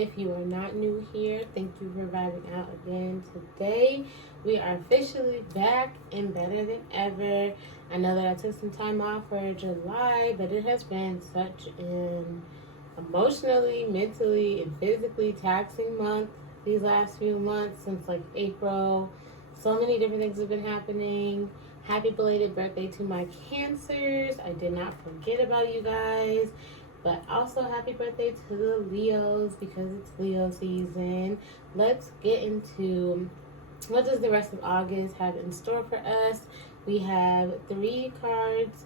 If you are not new here, thank you for vibing out again today. We are officially back and better than ever. I know that I took some time off for July, but it has been such an emotionally, mentally, and physically taxing month these last few months since like April. So many different things have been happening. Happy belated birthday to my Cancers. I did not forget about you guys. But also happy birthday to the Leos because it's Leo season. Let's get into what does the rest of August have in store for us. We have three piles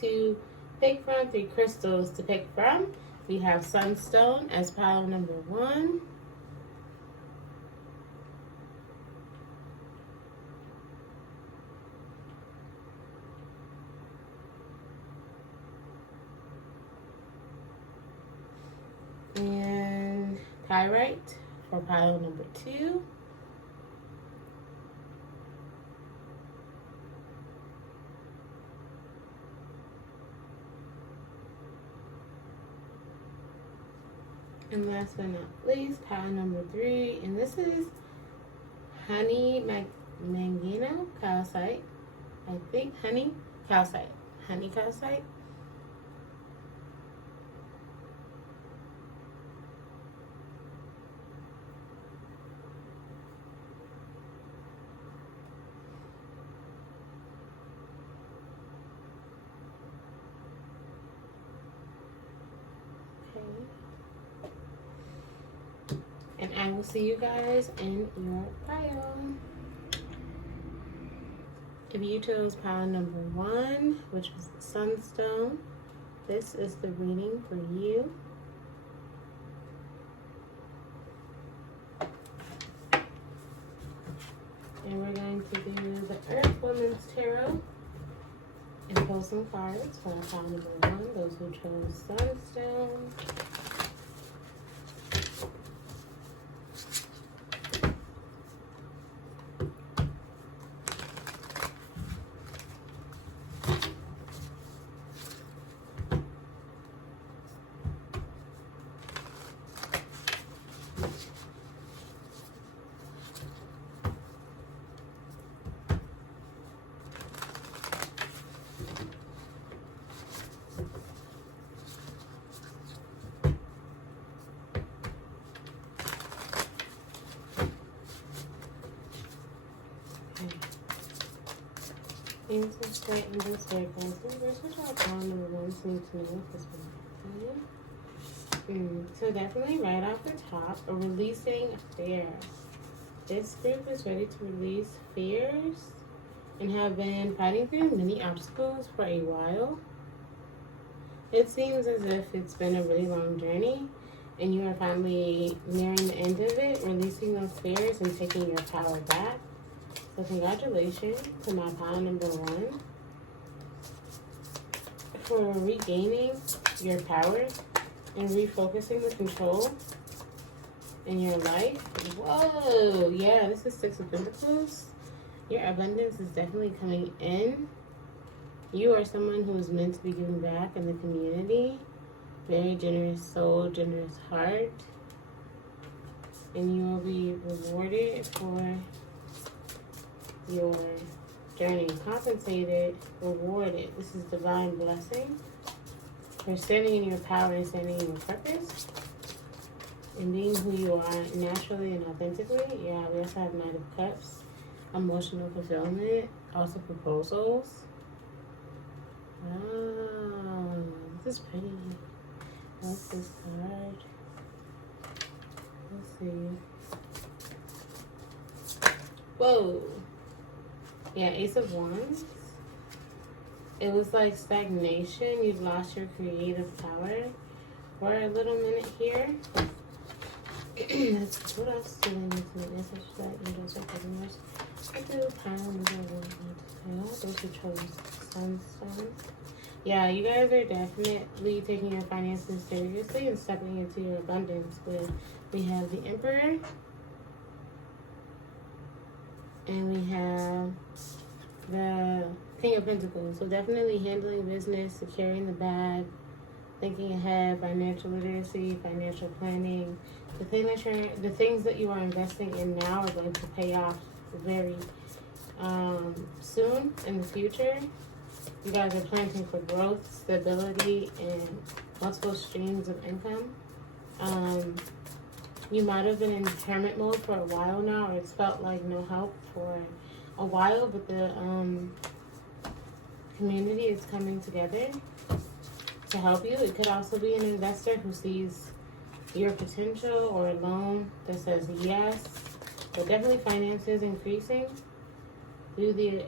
to pick from, three crystals to pick from. We have Sunstone as pile number 1. And Pyrite for pile number 2. And last but not least, pile number 3. And this is Honey Mangano Calcite. I think Honey Calcite. Honey Calcite. And I will see you guys in your pile. If you chose pile number 1, which was the Sunstone, this is the reading for you. And we're going to do the Earth Woman's Tarot and pull some cards for pile number 1, those who chose Sunstone. Insert in this way, guys. Which are pile number 1 need to know this one. So definitely right off the top, releasing fear. This group is ready to release fears and have been fighting through many obstacles for a while. It seems as if it's been a really long journey and you are finally nearing the end of it, releasing those fears and taking your power back. So congratulations to my pile number 1 for regaining your power and refocusing the control in your life. Whoa, yeah, this is 6 of Pentacles. Your abundance is definitely coming in. You are someone who is meant to be giving back in the community. Very generous soul, generous heart. And you will be rewarded for your journey, compensated, rewarded. This is divine blessing for standing in your power and standing in your purpose and being who you are naturally and authentically. Yeah, we also have Knight of Cups, emotional fulfillment, also proposals. Wow, this is pretty. What's this card? Let's see. Whoa. Yeah, Ace of Wands. It was like stagnation. You've lost your creative power for a little minute here. What else do they need to know? Angels or customers. I do pile number 1. Those who chose Sunstone. Yeah, you guys are definitely taking your finances seriously and stepping into your abundance. We have the Emperor. And we have the King of Pentacles. So definitely handling business, securing the bag, thinking ahead, financial literacy, financial planning. The things that you are investing in now are going to pay off very soon in the future. You guys are planting for growth, stability, and multiple streams of income. You might have been in hermit mode for a while now, or it's felt like no help for a while, but the community is coming together to help you. It could also be an investor who sees your potential, or a loan that says yes. But definitely finances increasing through the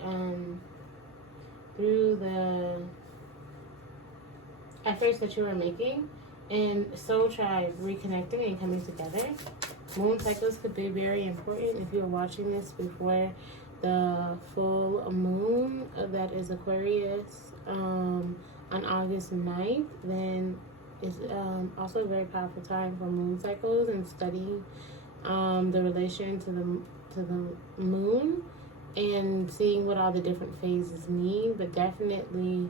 efforts that you are making, and soul tribe reconnecting and coming together. Moon cycles could be very important. If you're watching this before the full moon that is Aquarius on August 9th, then it's also a very powerful time for moon cycles and studying the relation to the moon and seeing what all the different phases mean, but definitely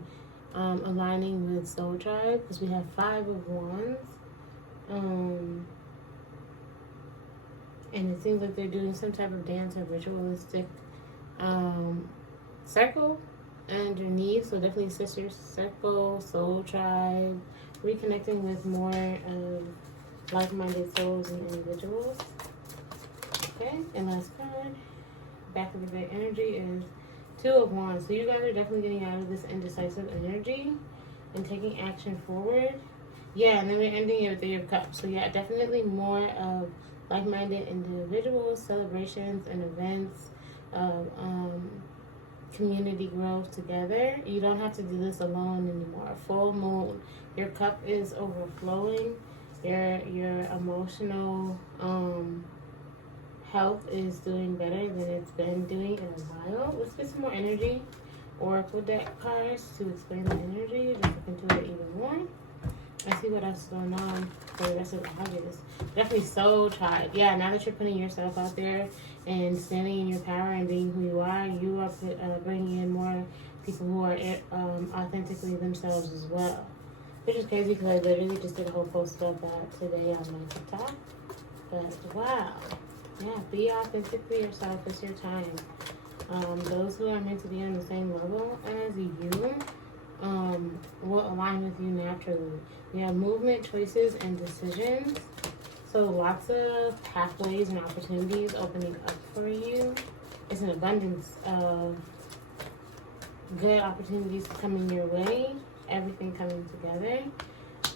aligning with soul tribe, because we have 5 of Wands, and it seems like they're doing some type of dance or ritualistic circle underneath. So definitely sister circle, soul tribe, reconnecting with more like-minded souls and individuals. Okay, and last card, back of the deck energy is 2 of Wands. So you guys are definitely getting out of this indecisive energy and taking action forward. Yeah, and then we're ending it with 3 of Cups. So yeah, definitely more of like-minded individuals, celebrations and events of community growth together. You don't have to do this alone anymore. Full moon, your cup is overflowing. Your emotional health is doing better than it's been doing in a while. Let's get some more energy oracle deck cards to explain the energy, just look into it even more. I see what else is going on for the rest of August. Definitely soul tribe. Yeah, now that you're putting yourself out there and standing in your power and being who you are bringing in more people who are authentically themselves as well. Which is crazy because I literally just did a whole post about that today on my TikTok. But wow. Yeah, be authentically yourself. It's your time. Those who are meant to be on the same level as you will align with you naturally. We have movement, choices, and decisions. So lots of pathways and opportunities opening up for you. It's an abundance of good opportunities coming your way. Everything coming together.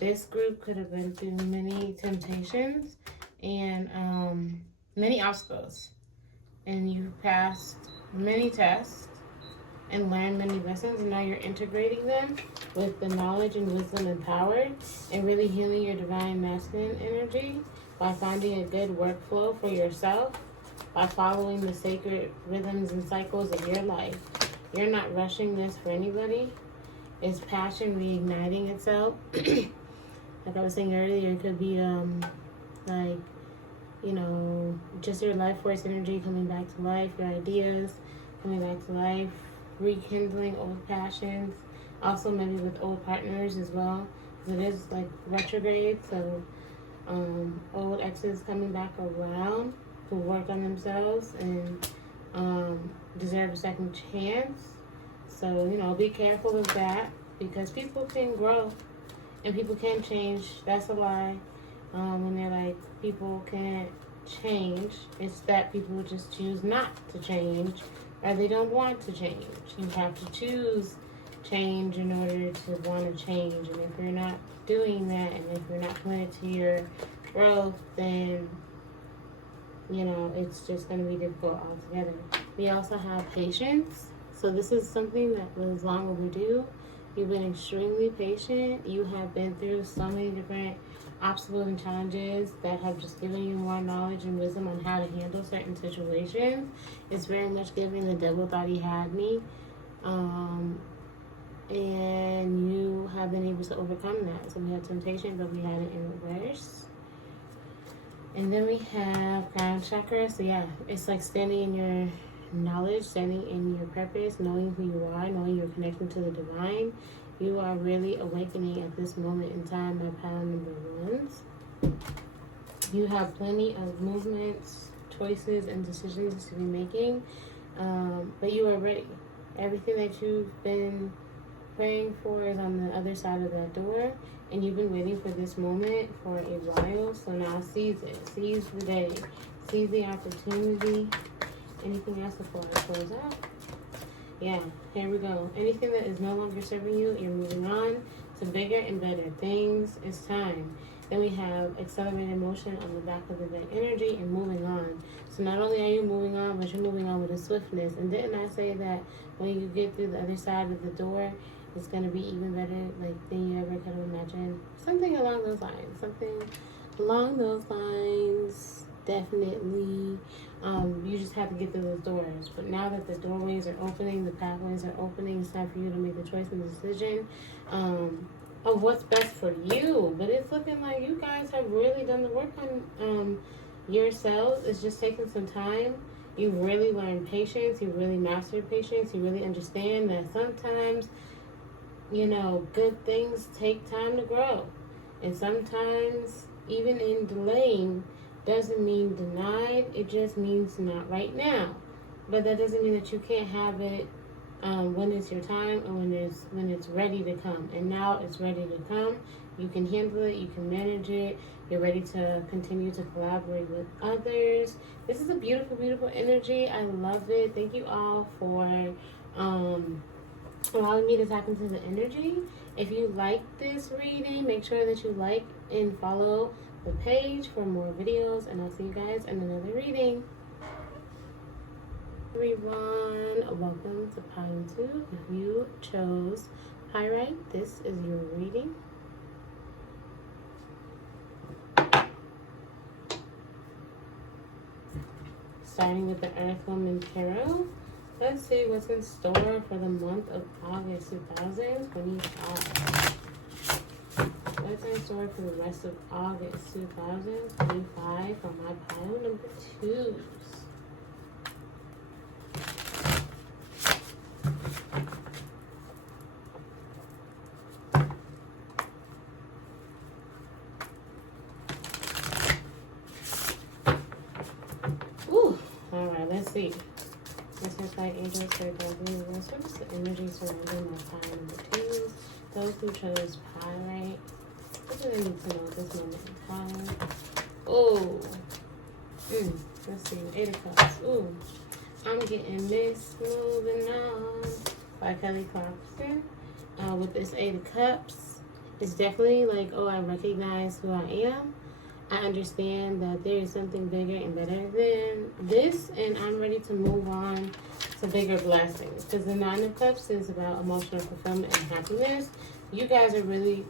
This group could have been through many temptations and many obstacles, and you've passed many tests and learned many lessons, and now you're integrating them with the knowledge and wisdom and power, and really healing your divine masculine energy by finding a good workflow for yourself, by following the sacred rhythms and cycles of your life. You're not rushing this for anybody. It's passion reigniting itself. Like I was saying earlier, it could be like, you know, just your life force energy coming back to life, your ideas coming back to life, rekindling old passions, also maybe with old partners as well, because it is like retrograde, so old exes coming back around who worked on themselves and deserve a second chance. So, you know, be careful of that, because people can grow and people can change. That's a lie. When they're like, people can't change, it's that people just choose not to change, or they don't want to change. You have to choose change in order to want to change. And if you're not doing that, and if you're not committed to your growth, then, you know, it's just going to be difficult altogether. We also have patience. So this is something that was long overdue. You've been extremely patient. You have been through so many different obstacles and challenges that have just given you more knowledge and wisdom on how to handle certain situations. It's very much giving the devil thought he had me. And you have been able to overcome that. So we had temptation, but we had it in reverse. And then we have crown chakra. So yeah, it's like standing in your knowledge, standing in your purpose, knowing who you are, knowing you're connecting to the divine, You are really awakening at this moment in time, my pile number ones. You have plenty of movements, choices, and decisions to be making, but you are ready. Everything that you've been praying for is on the other side of that door, and you've been waiting for this moment for a while. So now seize it. Seize the day. Seize the opportunity. Anything else before I close out? Yeah, here we go. Anything that is no longer serving you, you're moving on to bigger and better things. It's time. Then we have accelerated motion on the back of the deck energy and moving on. So not only are you moving on, but you're moving on with a swiftness. And didn't I say that when you get through the other side of the door, it's going to be even better than you ever could have imagined? Something along those lines. Something along those lines. Definitely. You just have to get through those doors. But now that the doorways are opening, the pathways are opening, it's time for you to make the choice and the decision of what's best for you. But it's looking like you guys have really done the work on yourselves. It's just taking some time. You really learned patience. You really mastered patience. You really understand that sometimes, good things take time to grow. And sometimes, even in delaying, doesn't mean denied. It just means not right now. But that doesn't mean that you can't have it when it's your time and when it's ready to come. And now it's ready to come. You can handle it. You can manage it. You're ready to continue to collaborate with others. This is a beautiful, beautiful energy. I love it. Thank you all for allowing me to tap into the energy. If you like this reading, make sure that you like and follow the page for more videos, and I'll see you guys in another reading. Everyone, welcome to Pile 2. If you chose Pyrite, this is your reading. Starting with the Earth Woman Tarot. Let's see what's in store for the month of August 2025. What's in store for the rest of August 2025 for my pile number 2s? Ooh, all right, let's see. Let's just like angels, spirit, what is the energy surrounding my pile number 2s? Those who chose Pyrite. What do they need to know at this moment in time? Oh. Let's see. 8 of Cups. Ooh. I'm getting this moving on by Kelly Clarkson. With this 8 of Cups, it's definitely like, oh, I recognize who I am. I understand that there is something bigger and better than this, and I'm ready to move on to bigger blessings. Because the 9 of Cups is about emotional fulfillment and happiness. You guys are really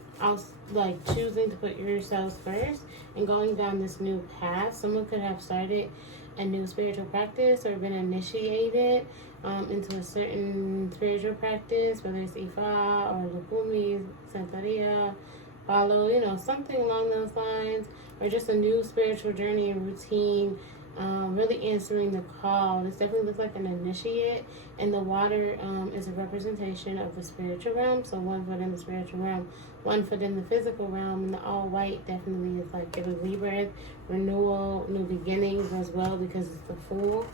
choosing to put yourselves first and going down this new path. Someone could have started a new spiritual practice or been initiated into a certain spiritual practice, whether it's Ifa or Lukumi, Santeria, Palo, something along those lines, or just a new spiritual journey and routine. Really answering the call. This definitely looks like an initiate, and the water is a representation of the spiritual realm. So 1 foot in the spiritual realm, 1 foot in the physical realm, and the all white definitely is like a rebirth, renewal, new beginnings as well, because it's the Fool.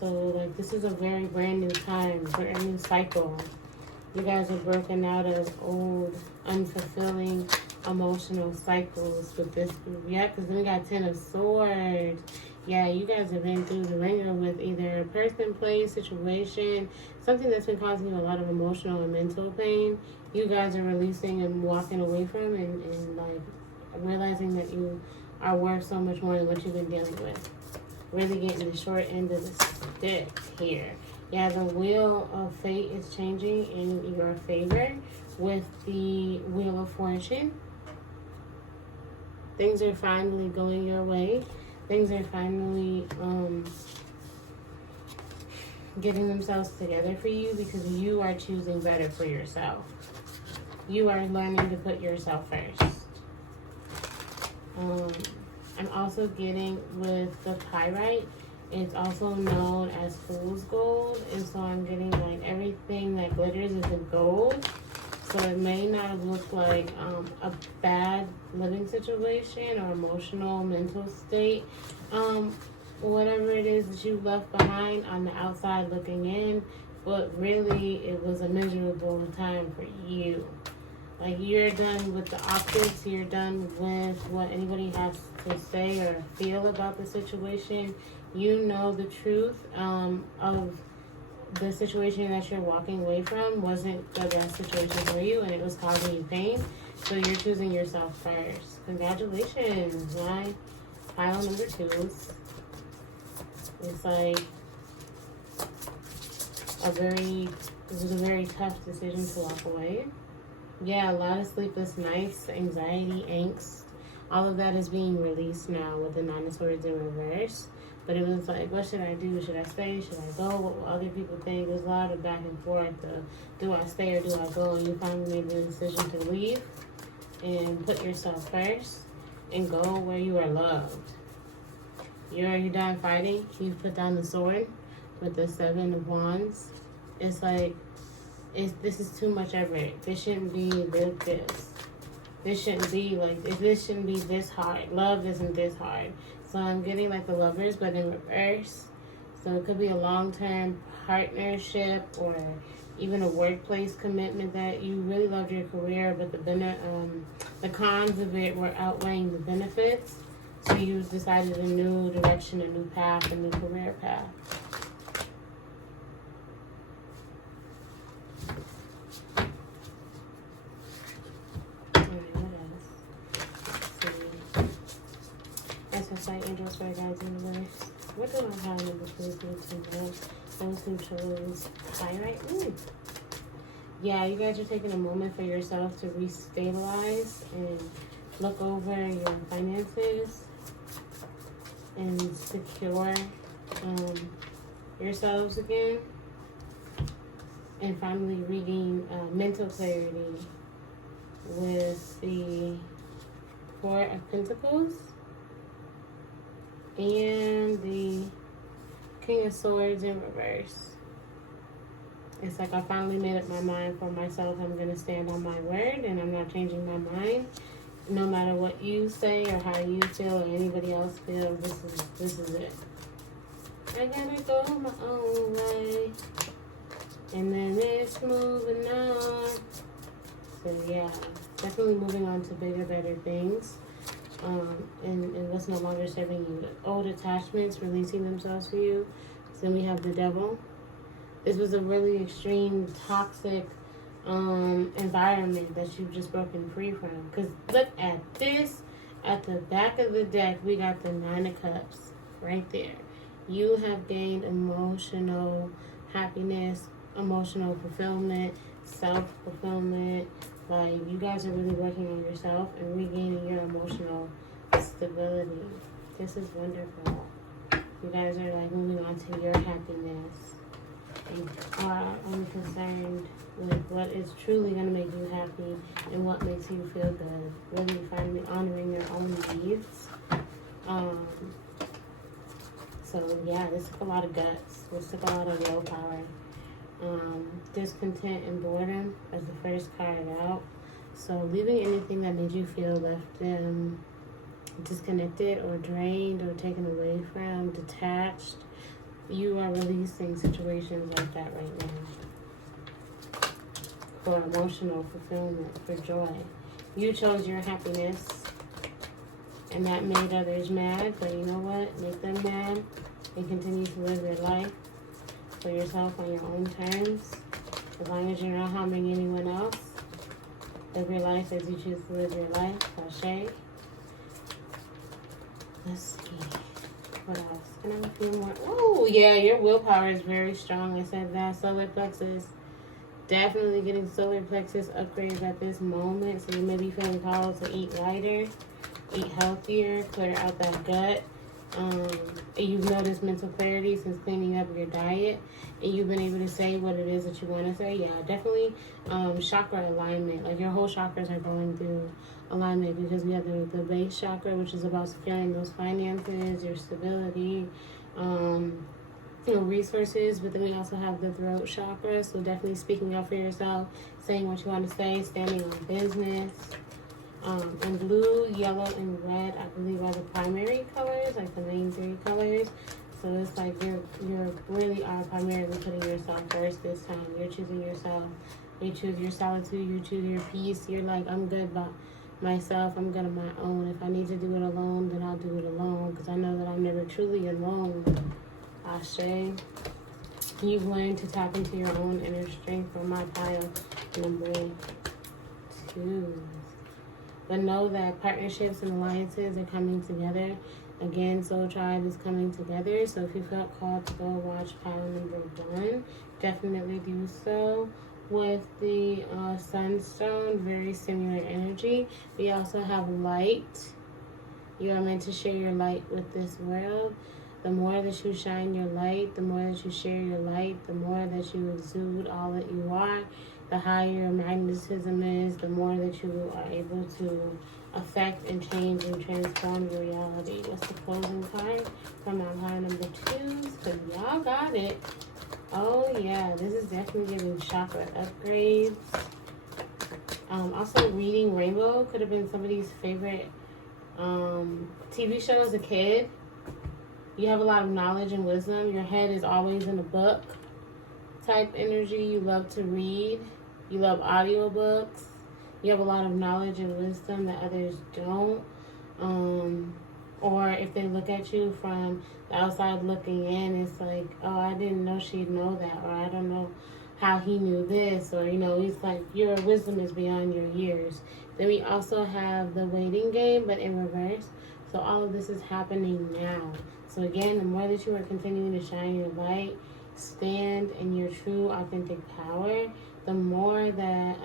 So this is a very brand new time for a new cycle. You guys are broken out of old, unfulfilling emotional cycles with this group. Yeah, because then we got 10 of Swords. Yeah, you guys have been through the ringer with either a person, place, situation, something that's been causing you a lot of emotional and mental pain. You guys are releasing and walking away from and realizing that you are worth so much more than what you've been dealing with. Really getting the short end of the stick here. Yeah, the wheel of fate is changing in your favor with the Wheel of Fortune. Things are finally going your way. Things are finally getting themselves together for you because you are choosing better for yourself. You are learning to put yourself first. I'm also getting with the Pyrite. It's also known as Fool's Gold. And so I'm getting everything that glitters is a gold. So it may not look like a bad living situation or emotional, mental state. Whatever it is that you left behind on the outside looking in, but really it was a miserable time for you. Like, you're done with the optics, you're done with what anybody has to say or feel about the situation. You know the truth of the situation that you're walking away from wasn't the best situation for you, and it was causing you pain. So you're choosing yourself first. Congratulations. My pile number 2. It's like it was a very tough decision to walk away. Yeah, a lot of sleepless nights, anxiety, angst. All of that is being released now with the 9 of Swords in reverse. But it was like, what should I do? Should I stay? Should I go? What will other people think? There's a lot of back and forth. Do I stay or do I go? And you finally made the decision to leave and put yourself first and go where you are loved. Are you done fighting? You put down the sword with the 7 of Wands. It's like, this is too much effort. This shouldn't be this. This shouldn't be like, this shouldn't be this hard. Love isn't this hard. So I'm getting like the Lovers, but in reverse. So it could be a long-term partnership or even a workplace commitment that you really loved your career, but the cons of it were outweighing the benefits. So you decided a new direction, a new path, a new career path. Slight angels, for guides, and universe. What do I have in the food to know? Those who chose pyrite. Yeah, you guys are taking a moment for yourself to restabilize and look over your finances and secure yourselves again, and finally regain mental clarity with the 4 of Pentacles and the King of Swords in reverse. It's like I finally made up my mind for myself. I'm going to stand on my word, and I'm not changing my mind. No matter what you say or how you feel or anybody else feels, this is it. I gotta go my own way, and then it's moving on. So yeah, definitely moving on to bigger, better things. And what's no longer serving you. Old attachments releasing themselves for you. So then we have the Devil. This was a really extreme, toxic environment that you've just broken free from. Because look at this. At the back of the deck, we got the 9 of Cups right there. You have gained emotional happiness, emotional fulfillment, self-fulfillment. Like, you guys are really working on yourself and regaining your emotional stability. This is wonderful. You guys are like moving on to your happiness and are only concerned with what is truly going to make you happy and what makes you feel good. Really finally honoring your own needs. So yeah, this took a lot of guts. This took a lot of willpower. Discontent and boredom as the first card out. So leaving anything that made you feel left disconnected or drained or taken away from, detached. You are releasing situations like that right now for emotional fulfillment, for joy. You chose your happiness, and that made others mad, but you know what? Make them mad and continue to live your life for yourself on your own terms. As long as you're not harming anyone else, live your life as you choose to live your life. Sashay. Let's see. What else? Can I have a few more? Oh, yeah, your willpower is very strong. I said that. Solar plexus. Definitely getting solar plexus upgrades at this moment. So you may be feeling called to eat lighter, eat healthier, clear out that gut. You've noticed mental clarity since cleaning up your diet, and you've been able to say what it is that you want to say. Yeah, definitely chakra alignment. Like, your whole chakras are going through alignment, because we have the base chakra, which is about securing those finances, your stability, resources, but then we also have the throat chakra, so definitely speaking up for yourself, saying what you want to say, standing on business. And blue, yellow, and red, I believe, are the primary colors, like the main three colors. So it's like you're really are primarily putting yourself first this time. You're choosing yourself. You choose your solitude. You choose your peace. You're like, I'm good by myself. I'm good on my own. If I need to do it alone, then I'll do it alone, because I know that I'm never truly alone. Ashe. You've learned to tap into your own inner strength for my pile number 2. But know that partnerships and alliances are coming together. Again, Soul Tribe is coming together. So if you felt called to go watch pile number 1, definitely do so. With the Sunstone, very similar energy. We also have light. You are meant to share your light with this world. The more that you shine your light, the more that you share your light, the more that you exude all that you are, the higher your magnetism is, the more that you are able to affect and change and transform your reality. What's the closing card from my pile number 2s? Because y'all got it. Oh yeah, this is definitely giving chakra upgrades. Also, reading Rainbow could have been somebody's favorite TV show as a kid. You have a lot of knowledge and wisdom. Your head is always in a book type energy. You love to read. You love audiobooks. You have a lot of knowledge and wisdom that others don't. Or if they look at you from the outside looking in, it's like, oh, I didn't know she'd know that. Or I don't know how he knew this. Or, it's like your wisdom is beyond your years. Then we also have the waiting game, but in reverse. So all of this is happening now. So again, the more that you are continuing to shine your light, stand in your true, authentic power, the more that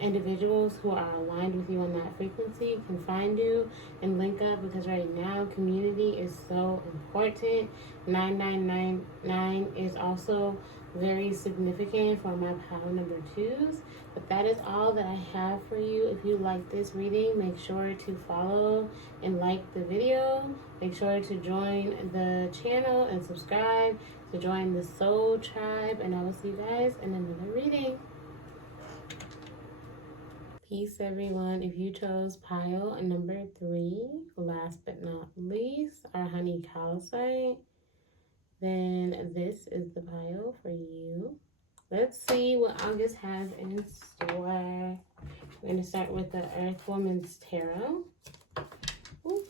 individuals who are aligned with you on that frequency can find you and link up, because right now community is so important. 9999 is also very significant for my pile number 2s. But that is all that I have for you. If you like this reading, make sure to follow and like the video. Make sure to join the channel and subscribe to join the Soul Tribe. And I will see you guys in another reading. Peace, everyone. If you chose pile number 3, last but not least, our honey calcite, then this is the pile for you. Let's see what August has in store. We're going to start with the Earth Woman's Tarot. Ooh.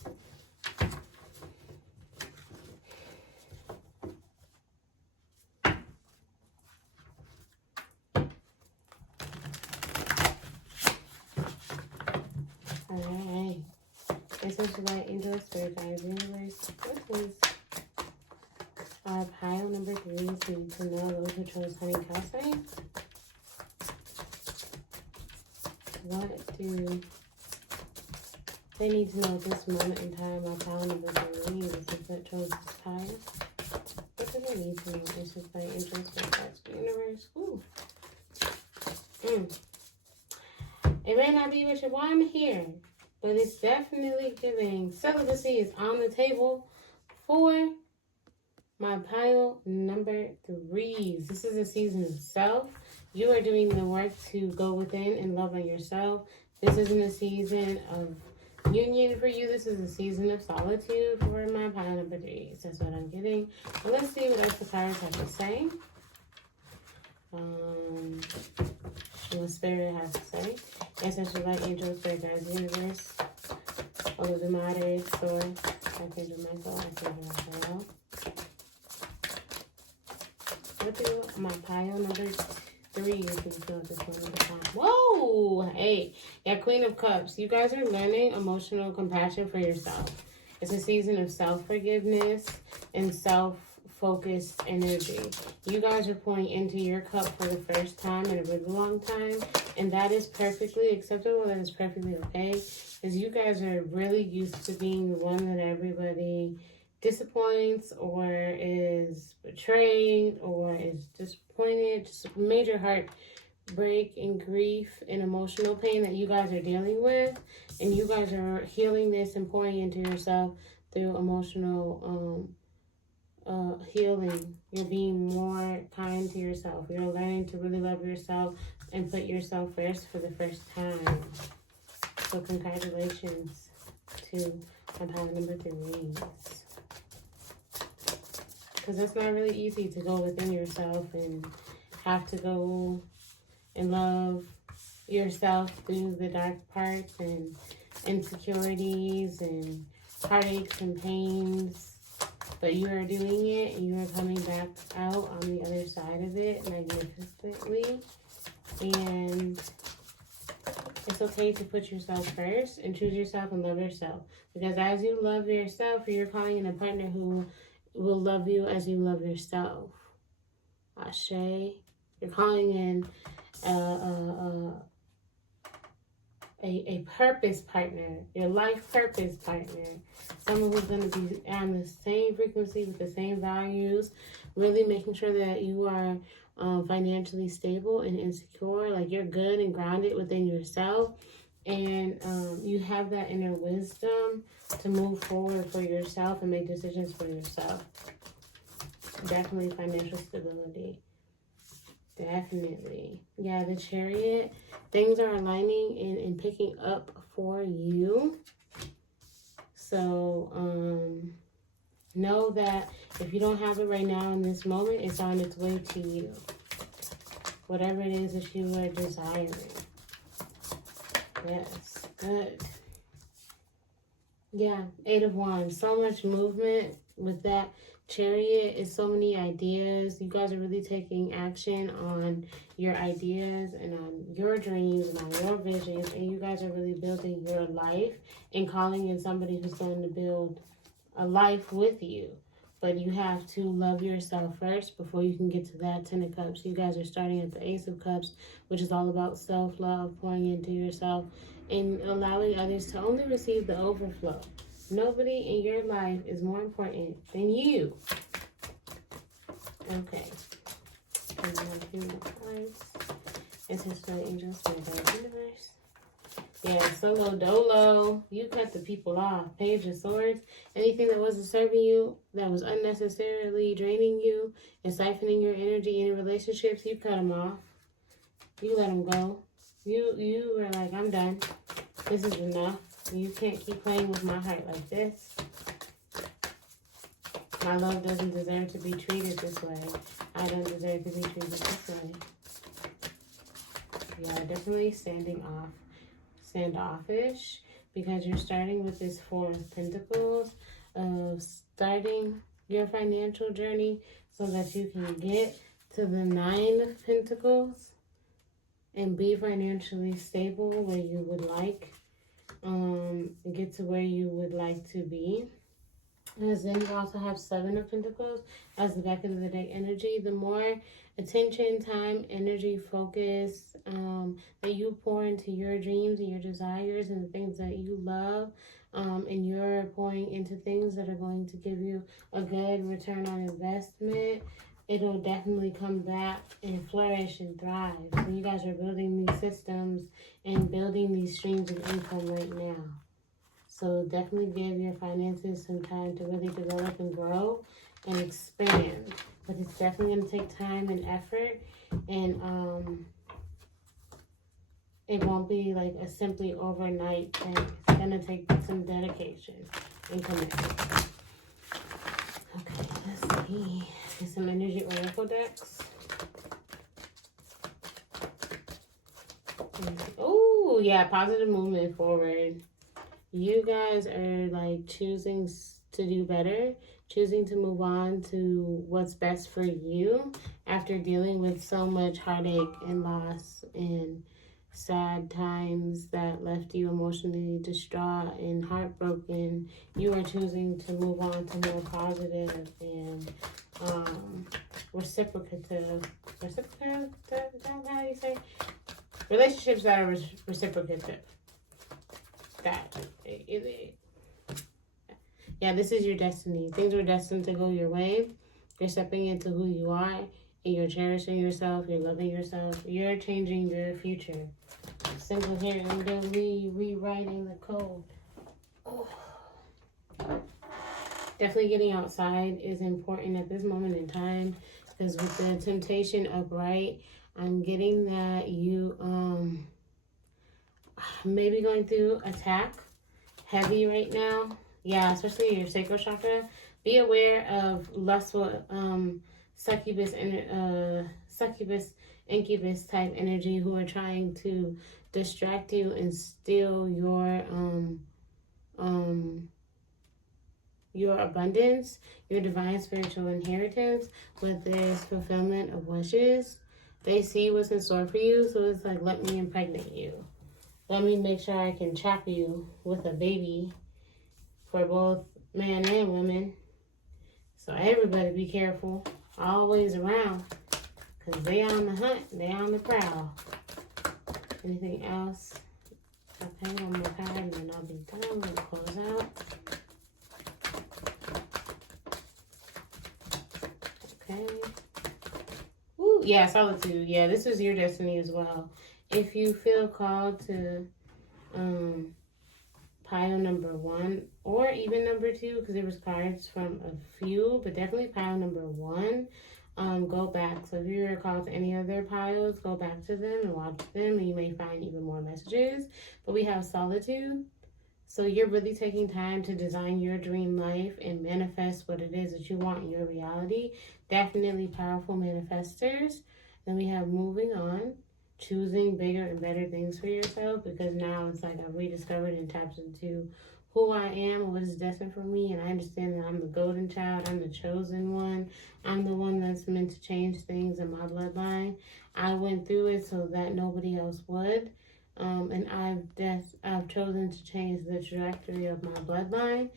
Alright. Essential Light, Angel, Spirit Guides, Universe. What is our pile number 3 need to know, those who chose honey calcite? What do they need to know at this moment in time? Our pile number 3 is that chose this pile. What do they need to know? Essential Light, Angel, Spirit Guides, Universe. Ooh. It may not be what you want here, but it's definitely giving. Celibacy is on the table for my pile number 3s. This is a season of self. You are doing the work to go within and love on yourself. This isn't a season of union for you. This is a season of solitude for my pile number 3s. That's what I'm getting. But let's see what else the cards have to say. What Spirit has to say. Essential Light, Angel, Spirit Guides, Universe. All of the Moderate, Sword. Archangel Michael, Archangel Raphael. What do my pile number 3 you can feel at this moment in time? Whoa! Hey, yeah, Queen of Cups. You guys are learning emotional compassion for yourself. It's a season of self-forgiveness and self-focused energy. You guys are pouring into your cup for the first time in a really long time, and that is perfectly acceptable. That is perfectly okay, because you guys are really used to being the one that everybody disappoints or is betrayed or is disappointed. Just major heartbreak and grief and emotional pain that you guys are dealing with, and you guys are healing this and pouring into yourself through emotional healing. You're being more kind to yourself. You're learning to really love yourself and put yourself first for the first time. So congratulations to my power number 3s. Because it's not really easy to go within yourself and have to go and love yourself through the dark parts and insecurities and heartaches and pains. But you are doing it and you are coming back out on the other side of it magnificently. And it's okay to put yourself first and choose yourself and love yourself. Because as you love yourself, you're calling in a partner who will love you as you love yourself. Ashe. You're calling in a purpose partner, your life purpose partner. Someone who's going to be on the same frequency with the same values, really making sure that you are financially stable and insecure, like you're good and grounded within yourself, and you have that inner wisdom to move forward for yourself and make decisions for yourself. Definitely financial stability. Definitely. Yeah, the Chariot. Things are aligning and picking up for you. So, know that if you don't have it right now in this moment, it's on its way to you. Whatever it is that you are desiring. Yes, good. Yeah, 8 of Wands. So much movement with that Chariot. Is so many ideas. You guys are really taking action on your ideas and on your dreams and on your visions. And you guys are really building your life and calling in somebody who's going to build a life with you. But you have to love yourself first before you can get to that 10 of Cups. You guys are starting at the Ace of Cups, which is all about self-love, pouring into yourself, and allowing others to only receive the overflow. Nobody in your life is more important than you. Okay. It's his spirit angels, spirit of the universe. Yeah, solo dolo. You cut the people off. Page of Swords. Anything that wasn't serving you, that was unnecessarily draining you and siphoning your energy in relationships, you cut them off. You let them go. You were like, I'm done. This is enough. You can't keep playing with my heart like this. My love doesn't deserve to be treated this way. I don't deserve to be treated this way. You are definitely standoffish, because you're starting with this 4 of Pentacles of starting your financial journey so that you can get to the 9 of Pentacles and be financially stable where you would like. Get to where you would like to be. As then you also have 7 of Pentacles as the back of the deck energy. The more attention, time, energy, focus that you pour into your dreams and your desires and the things that you love, and you're pouring into things that are going to give you a good return on investment, it'll definitely come back and flourish and thrive. So you guys are building these systems and building these streams of income right now. So definitely give your finances some time to really develop and grow and expand. But it's definitely going to take time and effort. And it won't be like a simply overnight thing. It's going to take some dedication and commitment. Okay, let's see. Get some energy oracle decks. Oh, yeah, positive movement forward. You guys are like choosing to do better, choosing to move on to what's best for you after dealing with so much heartache and loss and sad times that left you emotionally distraught and heartbroken. You are choosing to move on to more positive and reciprocative. Reciprocative? Is that how you say? Relationships that are reciprocative. Yeah, this is your destiny. Things were destined to go your way. You're stepping into who you are, and you're cherishing yourself, you're loving yourself, you're changing your future. Single-handedly rewriting the code. Oh. Definitely getting outside is important at this moment in time, because with the temptation upright, I'm getting that you maybe going through attack heavy right now. Yeah, especially your sacral chakra. Be aware of lustful succubus and succubus incubus type energy who are trying to distract you and steal your abundance, your divine spiritual inheritance with this fulfillment of wishes. They see what's in store for you, so it's like, let me impregnate you. Let me make sure I can trap you with a baby for both men and women. So everybody be careful, always around, because they on the hunt, they on the prowl. Anything else? Okay, one more card and then I'll be done. I'm going to close out. Okay. Ooh, yeah, solitude. Yeah, this is your destiny as well. If you feel called to pile number 1 or even number 2, because there was cards from a few, but definitely pile number 1, go back. So if you're called to any other piles, go back to them and watch them, and you may find even more messages. But we have solitude. So you're really taking time to design your dream life and manifest what it is that you want in your reality. Definitely powerful manifestors. Then we have moving on, choosing bigger and better things for yourself, because now it's like I've rediscovered and tapped into who I am and what is destined for me. And I understand that I'm the golden child. I'm the chosen one. I'm the one that's meant to change things in my bloodline. I went through it so that nobody else would. And I've chosen to change the trajectory of my bloodline.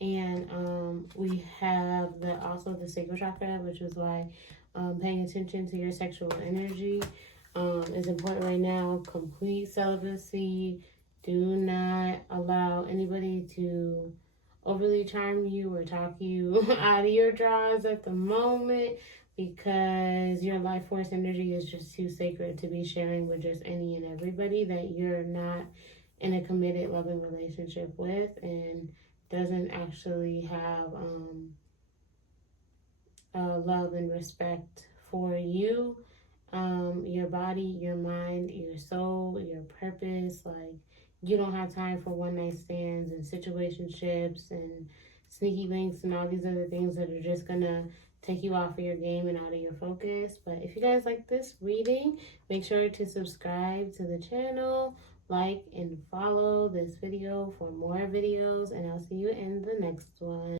And we have also the sacral chakra, which is why paying attention to your sexual energy is important right now. Complete celibacy. Do not allow anybody to overly charm you or talk you out of your drawers at the moment, because your life force energy is just too sacred to be sharing with just any and everybody that you're not in a committed, loving relationship with, and doesn't actually have love and respect for you, your body, your mind, your soul, your purpose. Like, you don't have time for one night stands and situationships and sneaky links and all these other things that are just gonna take you off of your game and out of your focus. But if you guys like this reading, make sure to subscribe to the channel, like and follow this video for more videos, and I'll see you in the next one.